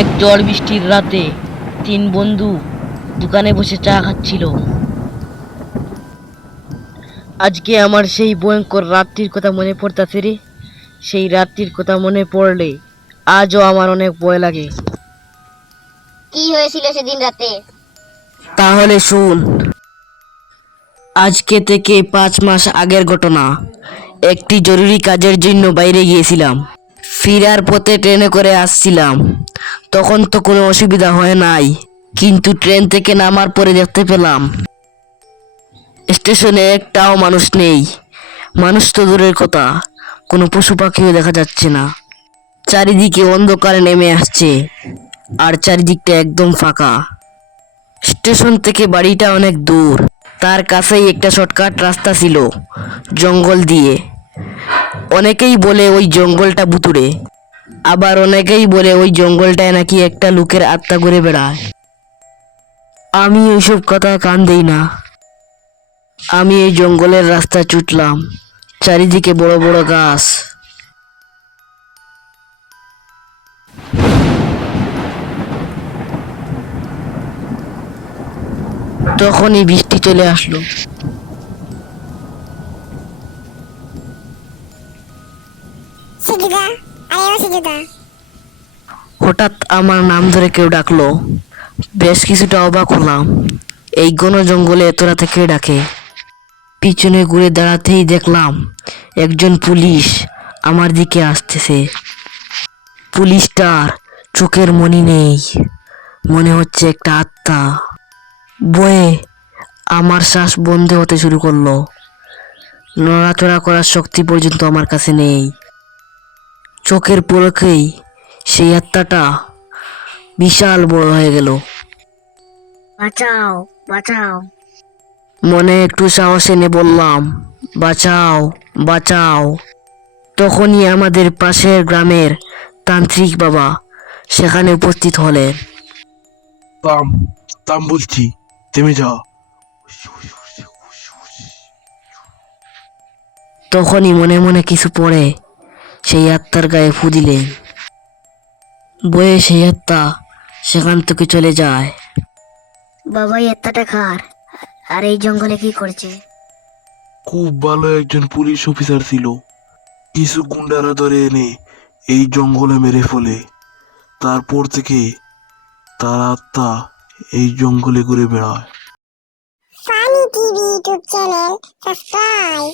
এক ঝড় বৃষ্টির রাতে তিন বন্ধু দোকানে বসে চা খাচ্ছিল। আজকে আমার সেই ভয়ঙ্কর রাত্রির কথা মনে পড়তাছে রে। সেই রাত্রির কথা মনে পড়লে আজও আমার অনেক ভয় লাগে। কি হয়েছিল সেদিন রাতে? তাহলে শুন, আজকে থেকে 5 মাস আগের ঘটনা। একটি জরুরি কাজের জন্য বাইরে গিয়েছিলাম। ফেরার পথে ট্রেনে করে আসছিলাম। তখন তো কোনো অসুবিধা হয় নাই, কিন্তু ট্রেন থেকে নামার পরে দেখতে পেলাম স্টেশনে একটাও মানুষ নেই। মানুষ তো দূরের কথা, কোনো পশু পাখিও দেখা যাচ্ছে না। চারিদিকে অন্ধকারে নেমে আসছে, আর চারিদিকটা একদম ফাঁকা। স্টেশন থেকে বাড়িটা অনেক দূর। তার কাছেই একটা শর্টকাট রাস্তা ছিল, জঙ্গল দিয়ে। অনেকেই বলে ওই জঙ্গলটা ভুতুড়ে, আবার অনেকেই বলে ওই জঙ্গলটায় নাকি একটা লোকের আত্মা ঘুরে বেড়ায়। আমি ওইসব কথায় কান দেই না। আমি এই জঙ্গলের রাস্তা ছুটলাম। চারিদিকে বড় বড় গাছ। তখনই বৃষ্টি চলে আসলো। সিজুদা, আরে ও সিজুদা। হঠাৎ আমার নাম ধরে কেউ ডাকলো। বেশ কিছুটা অবাক হলাম। এই ঘন জঙ্গলে এত রাতে কে ডাকে? পিছনে ঘুরে দাঁড়াতেই দেখলাম একজন পুলিশ আমার দিকে আসতেছে। পুলিশটার চোখের মনি নেই, মনে হচ্ছে একটা আত্মা। ভয়ে আমার শ্বাস বন্ধ হতে শুরু করলো। নড়াচড়া করার শক্তি পর্যন্ত আমার কাছে নেই। চোখের পলকেই সেই আত্মাটা বিশাল বড় হয়ে গেল। বাঁচাও, বাঁচাও। মনে একটু সাহস এনে বললাম, বাঁচাও, বাঁচাও। তখনই আমাদের পাশের গ্রামের তান্ত্রিক বাবা সেখানে উপস্থিত হলেন। থাম, থাম বলছি, থেমে যা। তখনই মনে মনে কিছু পড়ে সেই আত্মার গায়ে ফু দিলেন। বয়ে সেই আত্মা সেখান থেকে চলে যায়। বাবা, এই আত্মাটা কার? আর এই জঙ্গলে কি করছে? খুব ভালো একজন পুলিশ অফিসার ছিল। কিছু গুন্ডারা ধরে এনে এই জঙ্গলে মেরে ফেলে। তারপর থেকে তার আত্মা এই জঙ্গলে ঘুরে বেড়ায়। Funny TV YouTube channel subscribe.